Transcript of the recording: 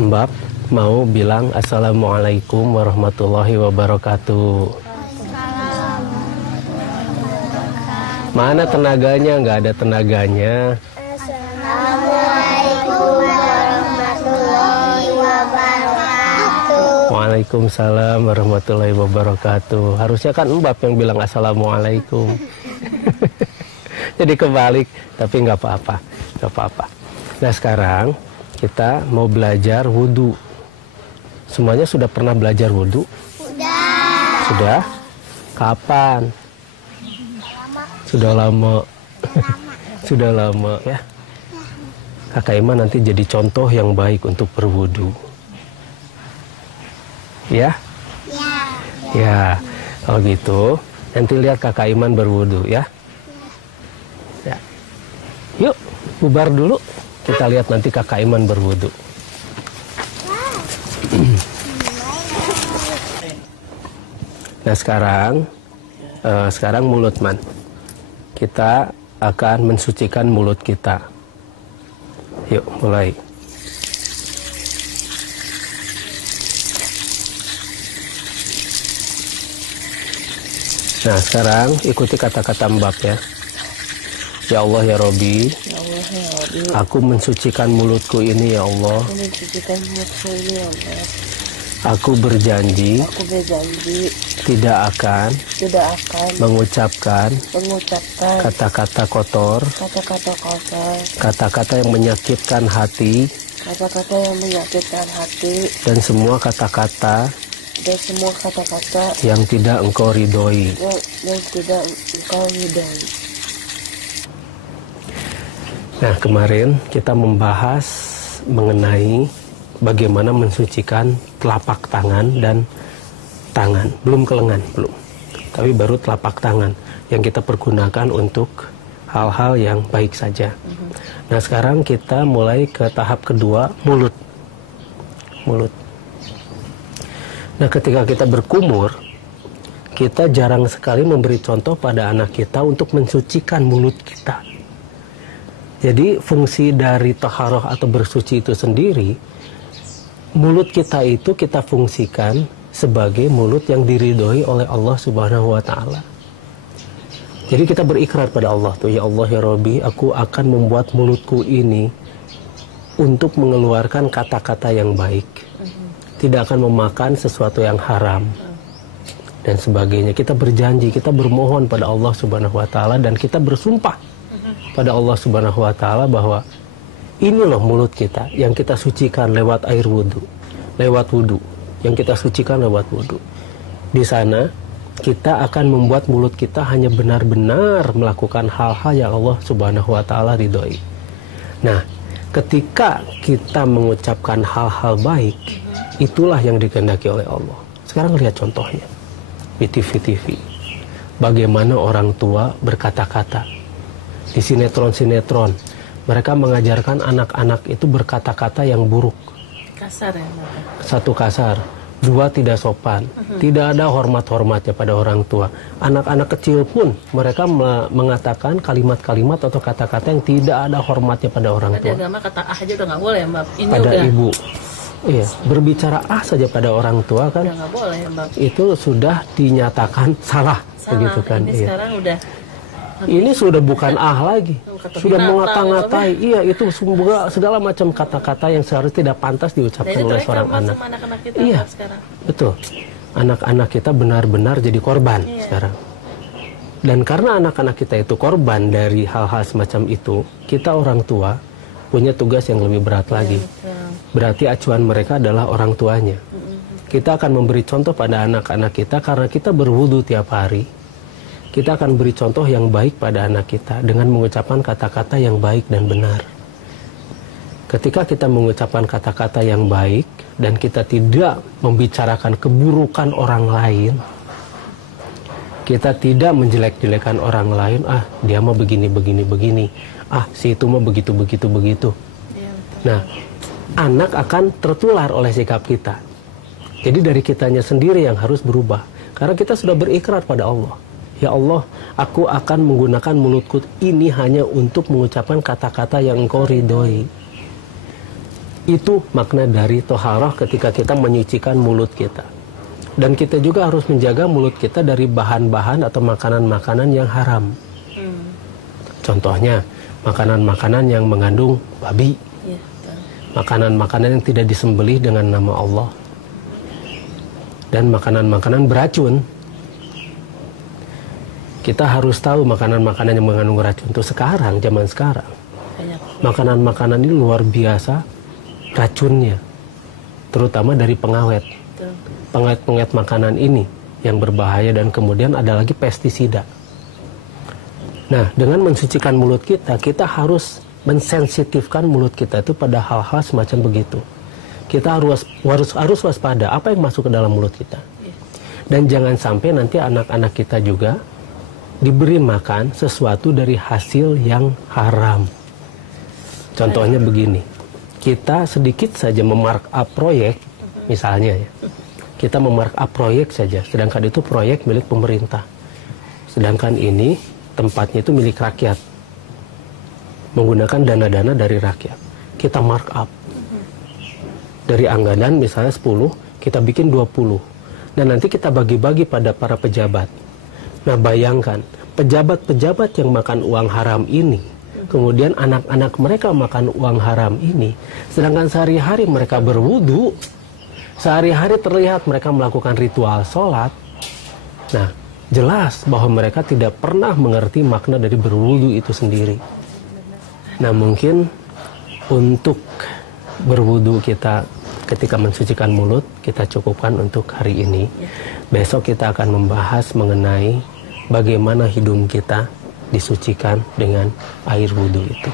Mbak mau bilang Assalamualaikum warahmatullahi wabarakatuh. Mana tenaganya? Nggak ada tenaganya. Assalamualaikum warahmatullahi wabarakatuh. Waalaikumsalam warahmatullahi wabarakatuh. Harusnya kan Mbak yang bilang Assalamualaikum. Jadi kebalik, tapi nggak apa-apa, nggak apa-apa. Nah sekarang kita mau belajar wudhu. Semuanya sudah pernah belajar wudhu? Sudah? Kapan? Sudah lama. Sudah lama ya. Kakak Iman nanti jadi contoh yang baik untuk berwudhu. Ya? Ya. Kalau gitu, nanti lihat Kakak Iman berwudhu ya. Ya. Yuk, bubar dulu. Kita lihat nanti Kakak Iman berwudhu. Nah sekarang mulut man. Kita akan mensucikan mulut kita. Yuk mulai. Nah sekarang ikuti kata-kata Mbak ya. Ya Allah ya Robbi, aku mensucikan mulutku ini ya Allah. Aku berjanji tidak akan mengucapkan kata-kata kotor, kata-kata yang menyakitkan hati, dan semua kata-kata yang tidak Engkau ridhoi. Nah, kemarin kita membahas mengenai bagaimana mensucikan telapak tangan dan tangan. Belum ke lengan, belum. Tapi baru telapak tangan yang kita pergunakan untuk hal-hal yang baik saja. Nah, sekarang kita mulai ke tahap kedua, mulut. Mulut. Nah, ketika kita berkumur, kita jarang sekali memberi contoh pada anak kita untuk mensucikan mulut kita. Jadi fungsi dari taharah atau bersuci itu sendiri, mulut kita itu kita fungsikan sebagai mulut yang diridhoi oleh Allah Subhanahu wa Ta'ala. Jadi kita berikrar pada Allah tuh, ya Allah ya Rabbi, aku akan membuat mulutku ini untuk mengeluarkan kata-kata yang baik, tidak akan memakan sesuatu yang haram dan sebagainya. Kita berjanji, kita bermohon pada Allah Subhanahu wa Ta'ala, dan kita bersumpah pada Allah Subhanahu wa Ta'ala bahwa ini loh mulut kita yang kita sucikan lewat air wudhu, lewat wudhu, yang kita sucikan lewat wudhu. Di sana kita akan membuat mulut kita hanya benar-benar melakukan hal-hal yang Allah Subhanahu wa Ta'ala ridhoi. Nah, ketika kita mengucapkan hal-hal baik, itulah yang dikehendaki oleh Allah. Sekarang lihat contohnya di TV-TV, bagaimana orang tua berkata-kata. Di sinetron-sinetron, mereka mengajarkan anak-anak itu berkata-kata yang buruk. Kasar ya, Mbak? Satu, kasar. Dua, tidak sopan. Tidak ada hormat-hormatnya pada orang tua. Anak-anak kecil pun mereka mengatakan kalimat-kalimat atau kata-kata yang tidak ada hormatnya pada orang tua. Di agama kata ah aja udah nggak boleh ya, Mbak? Ini pada udah... ibu. Iya, berbicara ah saja pada orang tua kan. Udah nggak boleh ya, Mbak? Itu sudah dinyatakan salah. Begitu kan. Ini sekarang udah... Ini sudah bukan ah lagi, sudah mengata-ngatai. Iya, itu segala macam kata-kata yang seharusnya tidak pantas diucapkan oleh seorang anak. Iya, betul. Anak-anak kita benar-benar jadi korban sekarang. Dan karena anak-anak kita itu korban dari hal-hal semacam itu, kita orang tua punya tugas yang lebih berat lagi. Berarti acuan mereka adalah orang tuanya. Kita akan memberi contoh pada anak-anak kita karena kita berwudu tiap hari. Kita akan beri contoh yang baik pada anak kita dengan mengucapkan kata-kata yang baik dan benar. Ketika kita mengucapkan kata-kata yang baik dan kita tidak membicarakan keburukan orang lain, kita tidak menjelek-jelekan orang lain, ah dia mah begini, ah si itu mah begitu. Nah, anak akan tertular oleh sikap kita. Jadi dari kitanya sendiri yang harus berubah. Karena kita sudah berikrar pada Allah. Ya Allah, aku akan menggunakan mulutku ini hanya untuk mengucapkan kata-kata yang Engkau ridhoi. Itu makna dari toharoh ketika kita menyucikan mulut kita. Dan kita juga harus menjaga mulut kita dari bahan-bahan atau makanan-makanan yang haram. Contohnya, makanan-makanan yang mengandung babi. Iya, betul. Makanan-makanan yang tidak disembelih dengan nama Allah. Dan makanan-makanan beracun. Kita harus tahu makanan-makanan yang mengandung racun itu sekarang, zaman sekarang. Banyak. Makanan-makanan ini luar biasa racunnya. Terutama dari pengawet. Betul. Pengawet-pengawet makanan ini yang berbahaya, dan kemudian ada lagi pestisida. Nah, dengan mensucikan mulut kita, kita harus mensensitifkan mulut kita itu pada hal-hal semacam begitu. Kita harus waspada apa yang masuk ke dalam mulut kita. Dan jangan sampai nanti anak-anak kita juga diberi makan sesuatu dari hasil yang haram. Contohnya begini, kita sedikit saja memarkup proyek, misalnya ya, kita memarkup proyek saja, sedangkan itu proyek milik pemerintah. Sedangkan ini tempatnya itu milik rakyat, menggunakan dana-dana dari rakyat. Kita markup dari anggaran misalnya 10, kita bikin 20. Dan nanti kita bagi-bagi pada para pejabat. Nah, bayangkan, pejabat-pejabat yang makan uang haram ini, kemudian anak-anak mereka makan uang haram ini, sedangkan sehari-hari mereka berwudu, sehari-hari terlihat mereka melakukan ritual sholat. Nah, jelas bahwa mereka tidak pernah mengerti makna dari berwudu itu sendiri. Nah, mungkin untuk berwudu kita ketika mensucikan mulut, kita cukupkan untuk hari ini. Besok kita akan membahas mengenai bagaimana hidung kita disucikan dengan air wudu itu.